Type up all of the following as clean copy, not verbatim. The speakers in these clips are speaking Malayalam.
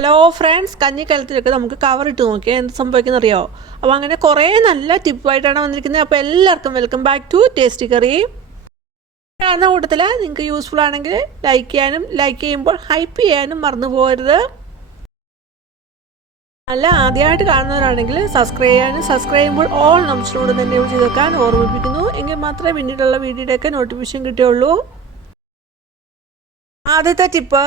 ഹലോ ഫ്രണ്ട്സ്, കഞ്ഞിക്കലത്തിലൊക്കെ നമുക്ക് കവർ ഇട്ട് നോക്കിയാൽ എന്ത് സംഭവിക്കുന്ന അറിയോ? അപ്പോൾ അങ്ങനെ കുറേ നല്ല ടിപ്പായിട്ടാണ് വന്നിരിക്കുന്നത്. അപ്പോൾ എല്ലാവർക്കും welcome back to tasty curry. കാണുന്ന കൂട്ടത്തിൽ നിങ്ങൾക്ക് യൂസ്ഫുൾ ആണെങ്കിൽ ലൈക്ക് ചെയ്യുമ്പോൾ ഹൈപ്പ് ചെയ്യാനും മറന്നു പോകരുത്. അല്ല, ആദ്യമായിട്ട് കാണുന്നവരാണെങ്കിൽ സബ്സ്ക്രൈബ് ചെയ്യുമ്പോൾ ഓൾ ഓപ്ഷനോട് തന്നെ ചെയ്ത് വെക്കാൻ ഓർമ്മിപ്പിക്കുന്നു. എങ്കിൽ മാത്രമേ പിന്നീടുള്ള വീഡിയോയുടെയൊക്കെ നോട്ടിഫിക്കേഷൻ കിട്ടുകയുള്ളൂ. ആദ്യത്തെ ടിപ്പ്,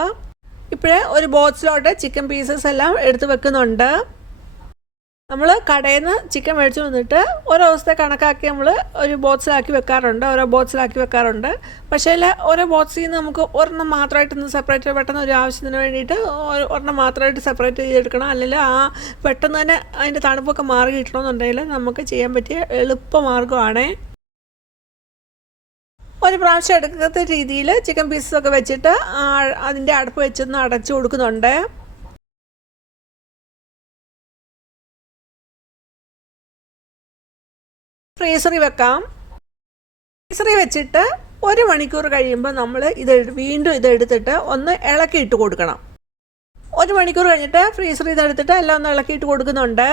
ഇപ്പോഴേ ഒരു ബോക്സിലോട്ട് ചിക്കൻ പീസസ് എല്ലാം എടുത്ത് വെക്കുന്നുണ്ട്. നമ്മൾ കടയിൽ നിന്ന് ചിക്കൻ മേടിച്ചു വന്നിട്ട് ഓരോ ദിവസത്തെ കണക്കാക്കി നമ്മൾ ഓരോ ബോക്സിലാക്കി വെക്കാറുണ്ട്. പക്ഷേ ഓരോ ബോക്സിൽ നിന്ന് നമുക്ക് ഒരെണ്ണം മാത്രമായിട്ടൊന്ന് സെപ്പറേറ്റ്, പെട്ടെന്ന് ഒരു ആവശ്യത്തിന് വേണ്ടിയിട്ട് ഒരെണ്ണം മാത്രമായിട്ട് സെപ്പറേറ്റ് ചെയ്തെടുക്കണം. അല്ലെങ്കിൽ പെട്ടെന്ന് തന്നെ അതിൻ്റെ തണുപ്പൊക്കെ മാറി കിട്ടണമെന്നുണ്ടെങ്കിൽ നമുക്ക് ചെയ്യാൻ പറ്റിയ എളുപ്പമാർഗ്ഗമാണ്. ഒരു പ്രാവശ്യം എടുക്കാത്ത രീതിയിൽ ചിക്കൻ പീസസൊക്കെ വെച്ചിട്ട് അതിൻ്റെ അടുപ്പ് വെച്ചൊന്ന് അടച്ചു കൊടുക്കുന്നുണ്ട്. ഫ്രീസറിൽ വെക്കാം. ഫ്രീസറിൽ വെച്ചിട്ട് 1 മണിക്കൂർ കഴിയുമ്പോൾ നമ്മൾ വീണ്ടും ഇതെടുത്തിട്ട് ഒന്ന് ഇളക്കിയിട്ട് കൊടുക്കണം. 1 മണിക്കൂർ കഴിഞ്ഞിട്ട് ഫ്രീസറിൽ ഇതെടുത്തിട്ട് എല്ലാം ഒന്ന് ഇളക്കിയിട്ട് കൊടുക്കുന്നുണ്ട്.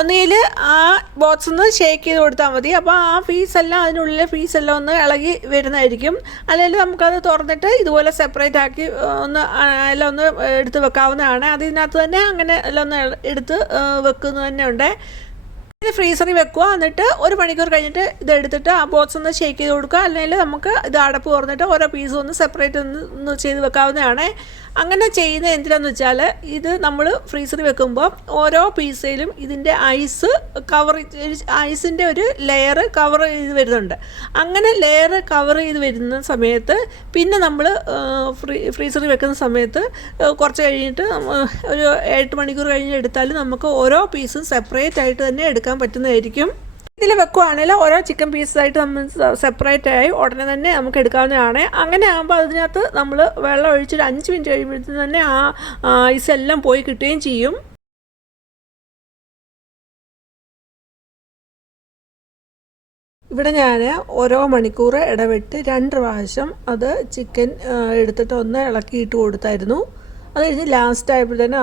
ഒന്നുകിൽ ആ ബോക്സ് ഒന്ന് ഷേക്ക് ചെയ്ത് കൊടുത്താൽ മതി. അപ്പോൾ ആ പീസെല്ലാം, അതിനുള്ളിലെ പീസെല്ലാം ഒന്ന് ഇളകി വരുന്നതായിരിക്കും. അല്ലെങ്കിൽ നമുക്കത് തുറന്നിട്ട് ഇതുപോലെ സെപ്പറേറ്റ് ആക്കി എല്ലാം ഒന്ന് എടുത്ത് വെക്കാവുന്നതാണ്. അതിനകത്ത് തന്നെ അങ്ങനെ എല്ലാം ഒന്ന് എടുത്ത് വെക്കുന്നത് തന്നെ ഉണ്ട്. ഇത് ഫ്രീസറിൽ വെക്കുക. എന്നിട്ട് 1 മണിക്കൂർ കഴിഞ്ഞിട്ട് ഇതെടുത്തിട്ട് ആ ബോക്സ് ഒന്ന് ഷേക്ക് ചെയ്ത് കൊടുക്കുക. അല്ലെങ്കിൽ നമുക്ക് ഇത് അടപ്പ് തുറന്നിട്ട് ഓരോ പീസും ഒന്ന് സെപ്പറേറ്റ് ഒന്ന് ചെയ്ത് വെക്കാവുന്നതാണ്. അങ്ങനെ ചെയ്യുന്നത് എന്തിനാന്ന് വെച്ചാൽ, ഇത് നമ്മൾ ഫ്രീസറിൽ വെക്കുമ്പോൾ ഓരോ പീസയിലും ഇതിൻ്റെ ഐസിൻ്റെ ഒരു ലെയർ കവർ ചെയ്ത് വരുന്നുണ്ട്. അങ്ങനെ ലെയർ കവർ ചെയ്ത് വരുന്ന സമയത്ത് പിന്നെ നമ്മൾ ഫ്രീസറിൽ വെക്കുന്ന സമയത്ത് കുറച്ച് കഴിഞ്ഞിട്ട് ഒരു 8 മണിക്കൂർ കഴിഞ്ഞ് എടുത്താലും നമുക്ക് ഓരോ പീസും സെപ്പറേറ്റ് ആയിട്ട് തന്നെ എടുക്കാൻ പറ്റുന്നതായിരിക്കും. ഇതിൽ വെക്കുകയാണെങ്കിൽ ഓരോ ചിക്കൻ പീസായിട്ട് നമ്മൾ സെപ്പറേറ്റ് ആയി ഉടനെ തന്നെ നമുക്ക് എടുക്കാവുന്നതാണ്. അങ്ങനെ ആകുമ്പോൾ അതിനകത്ത് നമ്മൾ വെള്ളം ഒഴിച്ചൊരു 5 മിനിറ്റ് കഴിയുമ്പോഴത്തേന് തന്നെ ആ ഐസെല്ലാം പോയി കിട്ടുകയും ചെയ്യും. ഇവിടെ ഞാൻ ഓരോ മണിക്കൂർ ഇടവിട്ട് 2 പ്രാവശ്യം അത് ചിക്കൻ എടുത്തിട്ട് ഒന്ന് ഇളക്കിയിട്ട് കൊടുത്തായിരുന്നു. അത് കഴിഞ്ഞ് ലാസ്റ്റ് ആയപ്പോൾ തന്നെ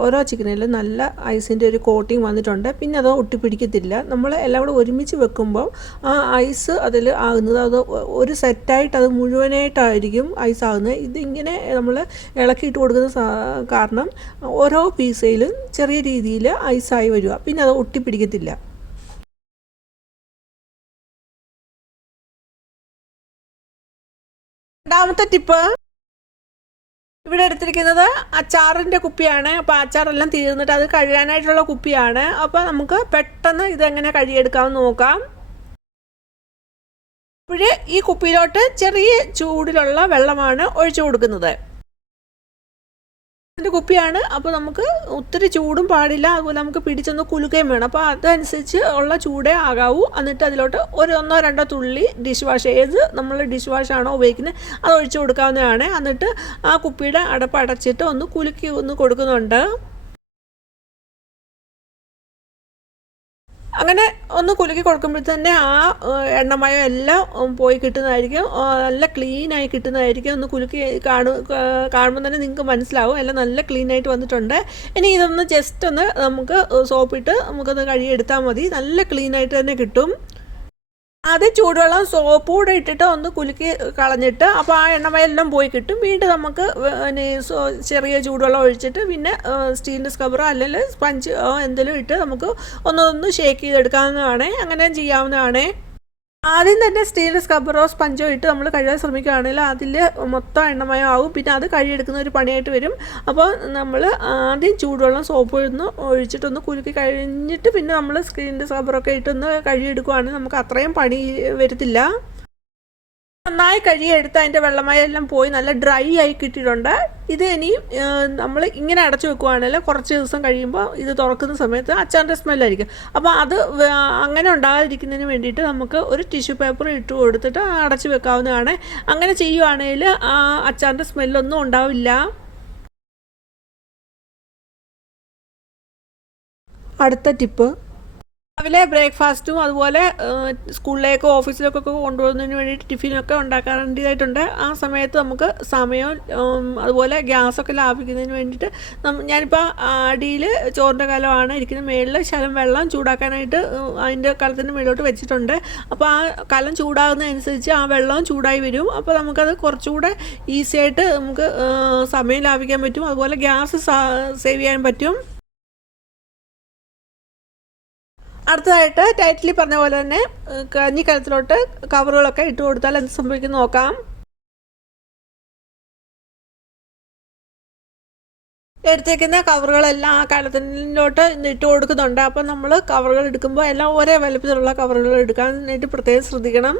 ഓരോ ചിക്കനിലും നല്ല ഐസിൻ്റെ ഒരു കോട്ടിങ് വന്നിട്ടുണ്ട്. പിന്നെ അത് ഒട്ടിപ്പിടിക്കത്തില്ല. നമ്മൾ എല്ലാം കൂടെ ഒരുമിച്ച് വെക്കുമ്പോൾ ആ ഐസ് അതിൽ ആകുന്നത് അത് ഒരു സെറ്റായിട്ട് അത് മുഴുവനായിട്ടായിരിക്കും ഐസ് ആകുന്നത്. ഇതിങ്ങനെ നമ്മൾ ഇളക്കിയിട്ട് കൊടുക്കുന്ന കാരണം ഓരോ പീസയിലും ചെറിയ രീതിയിൽ ഐസായി വരിക. പിന്നെ അത് ഒട്ടിപ്പിടിക്കത്തില്ല. രണ്ടാമത്തെ ടിപ്പ്, ഇവിടെ എടുത്തിരിക്കുന്നത് അച്ചാറിൻ്റെ കുപ്പിയാണ്. അപ്പോൾ അച്ചാറെല്ലാം തീർന്നിട്ട് അത് കഴുകാനായിട്ടുള്ള കുപ്പിയാണ്. അപ്പോൾ നമുക്ക് പെട്ടെന്ന് ഇതെങ്ങനെ കഴുകിയെടുക്കാമെന്ന് നോക്കാം. ഇപ്പോഴേ ഈ കുപ്പിയിലോട്ട് ചെറിയ ചൂടിലുള്ള വെള്ളമാണ് ഒഴിച്ചു കൊടുക്കുന്നത്. അതിൻ്റെ കുപ്പിയാണ്. അപ്പോൾ നമുക്ക് ഒത്തിരി ചൂടും പാടില്ല, അതുപോലെ നമുക്ക് പിടിച്ചൊന്ന് കുലുക്കുകയും വേണം. അപ്പോൾ അതനുസരിച്ച് ഉള്ള ചൂടേ ആകാവൂ. എന്നിട്ട് അതിലോട്ട് 1-2 തുള്ളി ഡിഷ് വാഷ്, ഏത് നമ്മൾ ഡിഷ് വാഷാണോ ഉപയോഗിക്കുന്നത് അത് ഒഴിച്ചു കൊടുക്കാവുന്നതാണ്. എന്നിട്ട് ആ കുപ്പിയുടെ അടപ്പ് അടച്ചിട്ട് ഒന്ന് കുലുക്കി കൊടുക്കുന്നുണ്ട്. അങ്ങനെ ഒന്ന് കുലുക്കി കൊടുക്കുമ്പോൾ തന്നെ ആ എണ്ണമയം എല്ലാം പോയി കിട്ടുന്നതായിരിക്കും. നല്ല ക്ലീനായി കിട്ടുന്നതായിരിക്കും. ഒന്ന് കുലുക്കി കാണുമ്പോൾ തന്നെ നിങ്ങൾക്ക് മനസ്സിലാവും എല്ലാം നല്ല ക്ലീനായിട്ട് വന്നിട്ടുണ്ട്. ഇനി ഇതൊന്ന് ജസ്റ്റ് ഒന്ന് നമുക്ക് സോപ്പിട്ട് നമുക്കൊന്ന് കഴുകിയെടുത്താൽ മതി. നല്ല ക്ലീനായിട്ട് തന്നെ കിട്ടും. ആദ്യം ചൂടുവെള്ളം സോപ്പ് കൂടെ ഇട്ടിട്ട് ഒന്ന് കുലുക്കി കളഞ്ഞിട്ട് അപ്പോൾ ആ എണ്ണമയെല്ലാം പോയി കിട്ടും. വീണ്ടും നമുക്ക് ചെറിയ ചൂടുവെള്ളം ഒഴിച്ചിട്ട് പിന്നെ സ്റ്റീലിൻ്റെ സ്ക്രബ്ബറോ അല്ലെങ്കിൽ സ്പഞ്ച് എന്തെങ്കിലും ഇട്ട് നമുക്ക് ഒന്ന് ഷേക്ക് ചെയ്തെടുക്കാവുന്നതാണ്. അങ്ങനെ ചെയ്യാവുന്നതാണ്. ആദ്യം തന്നെ സ്റ്റീൽ സ്ക്രബ്ബറോ സ്പഞ്ചോ ഇട്ട് നമ്മൾ കഴുകാൻ ശ്രമിക്കുകയാണെങ്കിൽ അതിൽ മൊത്തം എണ്ണമയം ആവും. പിന്നെ അത് കഴുകിയെടുക്കുന്ന ഒരു പണിയായിട്ട് വരും. അപ്പോൾ നമ്മൾ ആദ്യം ചൂടുവെള്ളം സോപ്പ് ഒഴിച്ചിട്ടൊന്ന് കുലുക്കി കഴിഞ്ഞിട്ട് പിന്നെ നമ്മൾ സ്റ്റീലിൻ്റെ സ്ക്രബ്ബറൊക്കെ ഇട്ടൊന്ന് കഴുകിയെടുക്കുകയാണെങ്കിൽ നമുക്ക് അത്രയും പണി വരത്തില്ല. നന്നായി കഴുകിയെടുത്ത് അതിൻ്റെ വെള്ളമയെല്ലാം പോയി നല്ല ഡ്രൈ ആയി കിട്ടിയിട്ടുണ്ട്. ഇത് ഇനി നമ്മൾ ഇങ്ങനെ അടച്ചു വെക്കുകയാണെങ്കിൽ കുറച്ച് ദിവസം കഴിയുമ്പോൾ ഇത് തുറക്കുന്ന സമയത്ത് അച്ചാറിൻ്റെ സ്മെല്ലായിരിക്കും. അപ്പോൾ അത് അങ്ങനെ ഉണ്ടാകാതിരിക്കുന്നതിന് വേണ്ടിയിട്ട് നമുക്ക് ഒരു ടിഷ്യൂ പേപ്പർ ഇട്ട് കൊടുത്തിട്ട് അടച്ചു വെക്കാവുന്നതാണ്. അങ്ങനെ ചെയ്യുവാണെങ്കിൽ ആ അച്ചാറിൻ്റെ സ്മെല്ലൊന്നും ഉണ്ടാവില്ല. അടുത്ത ടിപ്പ്, രാവിലെ ബ്രേക്ക്ഫാസ്റ്റും അതുപോലെ സ്കൂളിലേക്കോ ഓഫീസിലേക്കൊക്കെ കൊണ്ടുപോകുന്നതിന് വേണ്ടിയിട്ട് ടിഫിനൊക്കെ ഉണ്ടാക്കാറേണ്ടതായിട്ടുണ്ട്. ആ സമയത്ത് നമുക്ക് സമയവും അതുപോലെ ഗ്യാസൊക്കെ ലാഭിക്കുന്നതിന് വേണ്ടിയിട്ട് ഞാനിപ്പോൾ അടിയിൽ ചോറിൻ്റെ കലമാണ് ഇരിക്കുന്നത്, മുകളിൽ ശകലം വെള്ളം ചൂടാക്കാനായിട്ട് അതിൻ്റെ കലത്തിൻ്റെ മുകളിലോട്ട് വെച്ചിട്ടുണ്ട്. അപ്പോൾ ആ കലം ചൂടാകുന്നതനുസരിച്ച് ആ വെള്ളവും ചൂടായി വരും. അപ്പോൾ നമുക്കത് കുറച്ചുകൂടെ ഈസി ആയിട്ട് നമുക്ക് സമയം ലാഭിക്കാൻ പറ്റും, അതുപോലെ ഗ്യാസ് സേവ് ചെയ്യാൻ പറ്റും. അടുത്തതായിട്ട് ടൈറ്റിൽ പറഞ്ഞ പോലെ തന്നെ കഞ്ഞിക്കലത്തിലോട്ട് കവറുകളൊക്കെ ഇട്ട് കൊടുത്താൽ എന്ത് സംഭവിക്കും നോക്കാം. എടുത്തേക്കുന്ന കവറുകളെല്ലാം ആ കലത്തിലോട്ട് ഇട്ട് കൊടുക്കുന്നുണ്ട്. അപ്പം നമ്മൾ കവറുകൾ എടുക്കുമ്പോൾ എല്ലാം ഒരേ വലുപ്പത്തിലുള്ള കവറുകൾ എടുക്കാനായിട്ട് പ്രത്യേകം ശ്രദ്ധിക്കണം.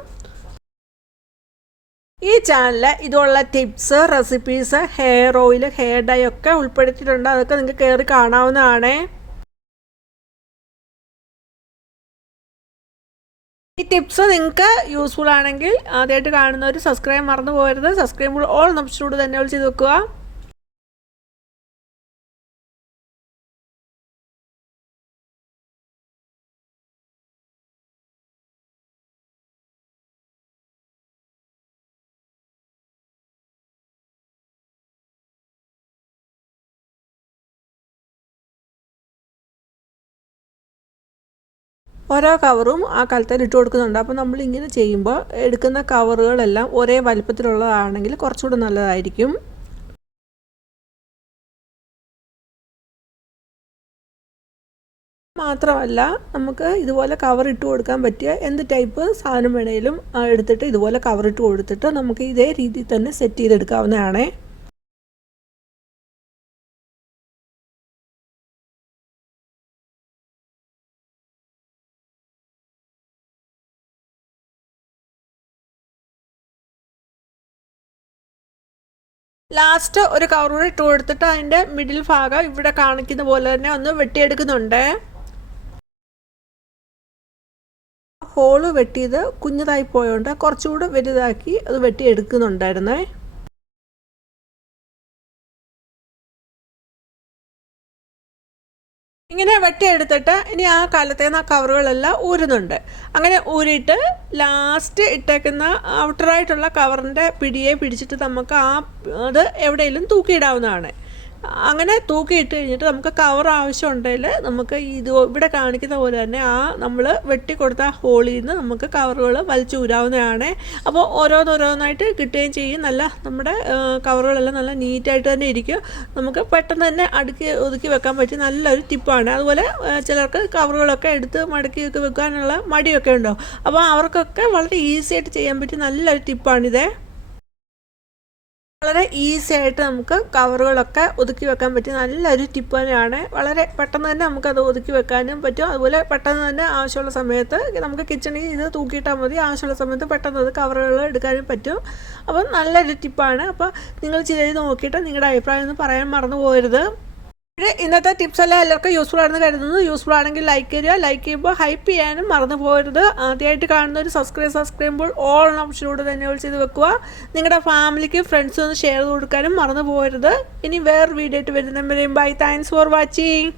ഈ ചാനലിൽ ഇതുള്ള tips, recipes, hair oil, hair dye ഒക്കെ ഉൾപ്പെടുത്തിയിട്ടുണ്ട്. അതൊക്കെ നിങ്ങൾക്ക് കയറി കാണാവുന്നതാണ്. ഈ ടിപ്സ് നിങ്ങൾക്ക് യൂസ്ഫുൾ ആണെങ്കിൽ ആദ്യമായിട്ട് കാണുന്നവർ സബ്സ്ക്രൈബ് മറന്നു പോകരുത്. സബ്സ്ക്രൈബ് ഓൾ ഓപ്ഷനോട് തന്നെ ചെയ്ത് വെക്കുക. ഓരോ കവറും ആ കലത്തിൽ ഇട്ട് കൊടുക്കുന്നുണ്ട്. അപ്പോൾ നമ്മൾ ഇങ്ങനെ ചെയ്യുമ്പോൾ എടുക്കുന്ന കവറുകളെല്ലാം ഒരേ വലിപ്പത്തിലുള്ളതാണെങ്കിൽ കുറച്ചുകൂടി നല്ലതായിരിക്കും. മാത്രമല്ല നമുക്ക് ഇതുപോലെ കവർ ഇട്ട് കൊടുക്കാൻ പറ്റിയ എന്ത് ടൈപ്പ് സാധനം വേണേലും എടുത്തിട്ട് ഇതുപോലെ കവർ ഇട്ട് കൊടുത്തിട്ട് നമുക്ക് ഇതേ രീതിയിൽ തന്നെ സെറ്റ് ചെയ്തെടുക്കാവുന്നതാണ്. ലാസ്റ്റ് ഒരു കവർ കൂടെ ഇട്ട് കൊടുത്തിട്ട് അതിൻ്റെ മിഡിൽ ഭാഗം ഇവിടെ കാണിക്കുന്ന പോലെ തന്നെ ഒന്ന് വെട്ടിയെടുക്കുന്നുണ്ട്. ഹോള് വെട്ടിയത് കുഞ്ഞതായി പോയോണ്ട് കുറച്ചുകൂടെ വലുതാക്കി അത് വെട്ടിയെടുക്കുന്നുണ്ടായിരുന്നേ. ഇങ്ങനെ വെട്ടിയെടുത്തിട്ട് ഇനി ആ കാലത്തേന്ന് ആ കവറുകളെല്ലാം ഊരുന്നുണ്ട്. അങ്ങനെ ഊരിയിട്ട് ലാസ്റ്റ് ഇട്ടേക്കുന്ന ഔട്ടറായിട്ടുള്ള കവറിൻ്റെ പിടിയെ പിടിച്ചിട്ട് നമുക്ക് അത് എവിടെയെങ്കിലും തൂക്കിയിടാവുന്നതാണ്. അങ്ങനെ തൂക്കിയിട്ട് കഴിഞ്ഞിട്ട് നമുക്ക് കവർ ആവശ്യമുണ്ടെങ്കിൽ നമുക്ക് ഇവിടെ കാണിക്കുന്ന പോലെ തന്നെ നമ്മൾ വെട്ടിക്കൊടുത്ത ഹോളിൽ നിന്ന് നമുക്ക് കവറുകൾ വലിച്ചൂരാവുന്നതാണ്. അപ്പോൾ ഓരോന്നോരോന്നായിട്ട് കിട്ടുകയും ചെയ്യും. നമ്മുടെ കവറുകളെല്ലാം നല്ല നീറ്റായിട്ട് തന്നെ ഇരിക്കും. നമുക്ക് പെട്ടെന്ന് തന്നെ അടുക്കി ഒതുക്കി വെക്കാൻ പറ്റിയ നല്ലൊരു ടിപ്പാണ്. അതുപോലെ ചിലർക്ക് കവറുകളൊക്കെ എടുത്ത് മടക്കിയൊക്കെ വെക്കാനുള്ള മടിയൊക്കെ ഉണ്ടാവും. അപ്പോൾ അവർക്കൊക്കെ വളരെ ഈസി ആയിട്ട് ചെയ്യാൻ പറ്റിയ നല്ലൊരു ടിപ്പാണിത്. വളരെ ഈസി ആയിട്ട് നമുക്ക് കവറുകളൊക്കെ ഒതുക്കി വെക്കാൻ പറ്റിയ നല്ലൊരു ടിപ്പ് തന്നെയാണ്. വളരെ പെട്ടെന്ന് തന്നെ നമുക്കത് ഒതുക്കി വെക്കാനും പറ്റും. അതുപോലെ പെട്ടെന്ന് തന്നെ ആവശ്യമുള്ള സമയത്ത് നമുക്ക് കിച്ചണിൽ ഇത് തൂക്കിയിട്ടാൽ മതി. ആവശ്യമുള്ള സമയത്ത് പെട്ടെന്ന് അത് കവറുകൾ എടുക്കാനും പറ്റും. അപ്പം നല്ലൊരു ടിപ്പാണ്. അപ്പോൾ നിങ്ങൾ ചെയ്ത് നോക്കിയിട്ട് നിങ്ങളുടെ അഭിപ്രായം ഒന്ന് പറയാൻ മറന്നു പോകരുത്. ഇന്നത്തെ ടിപ്സ് എല്ലാം എല്ലാവർക്കും യൂസ്ഫുൾ ആണെന്ന് കരുതുന്നു. യൂസ്ഫുൾ ആണെങ്കിൽ ലൈക്ക് ചെയ്യുക. ലൈക്ക് ചെയ്യുമ്പോൾ ഹൈപ്പ് ചെയ്യാനും മറന്നു പോകരുത്. ആദ്യമായിട്ട് കാണുന്ന ഒരു സബ്സ്ക്രൈബ് ചെയ്യുമ്പോൾ ഓൾ ഓപ്ഷനോട് തന്നെ ചെയ്ത് വെക്കുക. നിങ്ങളുടെ ഫാമിലിക്ക് ഫ്രണ്ട്സ് ഒന്ന് ഷെയർ ചെയ്ത് കൊടുക്കാനും മറന്നു പോകരുത്. ഇനി വേറെ വീഡിയോ ആയിട്ട് വരുന്നവരെയും ബൈ. Thanks for watching.